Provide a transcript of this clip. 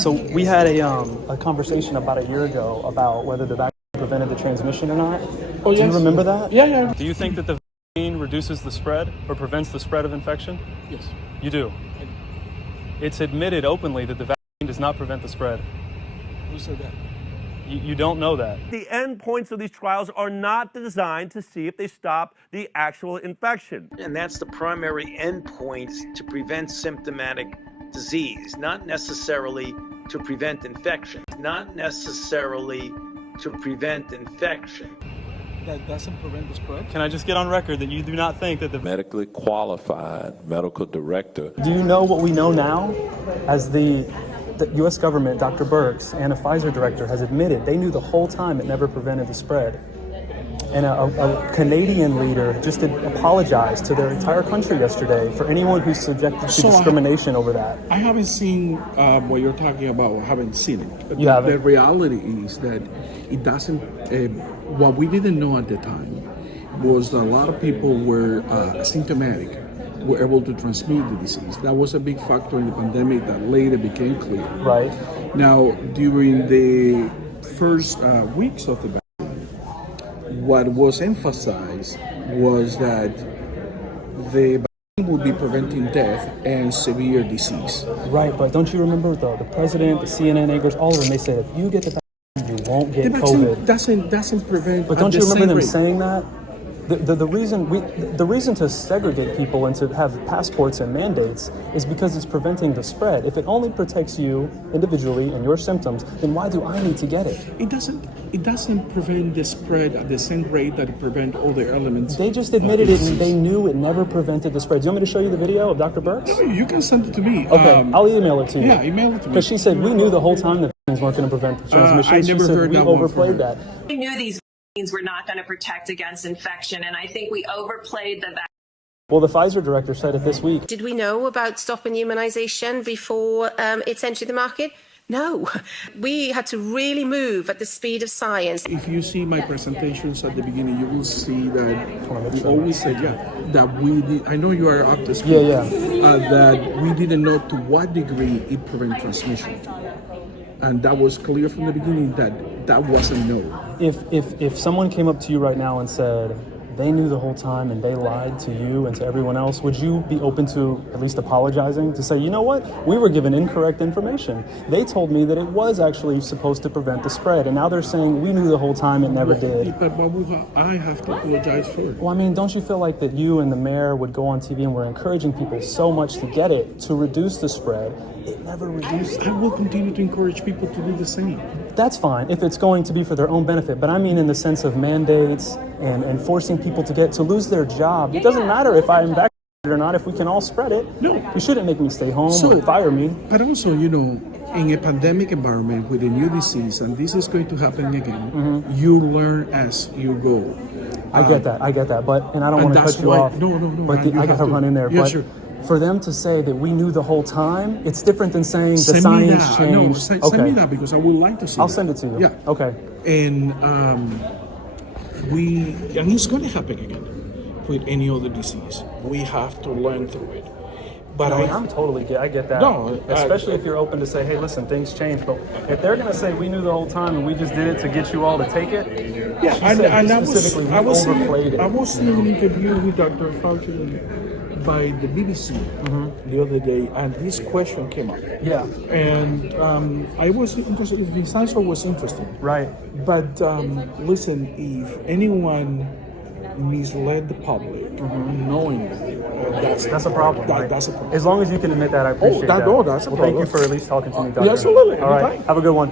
So we had a conversation about a year ago about whether the vaccine prevented the transmission or not. Oh, yes. Do you remember that? Yeah, yeah. Do you think that the vaccine reduces the spread or prevents the spread of infection? Yes. You do? I do. It's admitted openly that the vaccine does not prevent the spread. Who said that? You don't know that. The endpoints of these trials are not designed to see if they stop the actual infection. And that's the primary endpoint to prevent symptomatic disease, not necessarily to prevent infection. Not necessarily to prevent infection. That doesn't prevent the spread? Can I just get on record that you do not think that the... Medically qualified medical director. Do you know what we know now? As the U.S. government, Dr. Birx, and a Pfizer director has admitted they knew the whole time it never prevented the spread. And a Canadian leader just apologized to their entire country yesterday for anyone who's subjected to discrimination over that. I haven't seen what you're talking about. I haven't seen it. You haven't? The reality is that it doesn't... what we didn't know at the time was that a lot of people were asymptomatic, were able to transmit the disease. That was a big factor in the pandemic that later became clear. Right. Now, during the first weeks of the vaccine, what was emphasized was that the vaccine would be preventing death and severe disease. Right, but don't you remember the president, the CNN anchors, all of them, they said if you get the vaccine, you won't get The COVID. vaccine doesn't prevent. But don't you remember them saying that? The reason to segregate people and to have passports and mandates is because it's preventing the spread. If it only protects you individually and your symptoms, then why do I need to get it? It doesn't prevent the spread at the same rate that it prevents other elements. They just admitted it and they knew it never prevented the spread. Do you want me to show you the video of Dr. Birx? No, you can send it to me. Okay, I'll email it to you. Yeah, email it to me. Because she said we knew the whole time that vaccines weren't going to prevent the transmission. I never she said heard we that one from overplayed her. that. We knew these vaccines were not going to protect against infection, and I think we overplayed the vaccine. Well, the Pfizer director said it this week. Did we know about stopping immunisation before its entered the market? No. We had to really move at the speed of science. If you see my presentations at the beginning, you will see that we always said, that we did. I know you are up to speed. That we didn't know to what degree it prevents transmission. And that was clear from the beginning that wasn't known. If someone came up to you right now and said they knew the whole time and they lied to you and to everyone else, would you be open to at least apologizing? To say, you know what, we were given incorrect information. They told me that it was actually supposed to prevent the spread, and now they're saying we knew the whole time it never did. But what would I have to apologize for? Well, I mean, don't you feel like that you and the mayor would go on TV and were encouraging people so much to get it, to reduce the spread? It never reduced it. I will continue to encourage people to do the same. That's fine if it's going to be for their own benefit, but I mean in the sense of mandates and forcing people to lose their job. It doesn't matter if I'm vaccinated or not, if we can all spread it. No. You shouldn't make me stay home or fire me. But also, in a pandemic environment with a new disease, and this is going to happen again, you learn as you go. I get that, but, and I don't want to cut you off. No. But I got to run in there. Yeah, but sure. For them to say that we knew the whole time, it's different than saying the Send science changed. No, send me that because I would like to see I'll send it to you. Yeah. Okay. And it's going to happen again with any other disease. We have to learn through it. But I get that. No, especially if you're open to say, hey, listen, things change. But if they're going to say we knew the whole time and we just did it to get you all to take it, yeah, I was overplayed it. I was seeing an interview with Dr. Fauci by the BBC the other day, and this question came up. Yeah. And I was interested. His answer was interesting. Right. But listen, if anyone misled the public knowingly, that's a problem. That's a problem. As long as you can admit that, I appreciate that. That's a problem. Thank you for at least talking to me, Doctor. Yeah, absolutely. All right. Have a good one.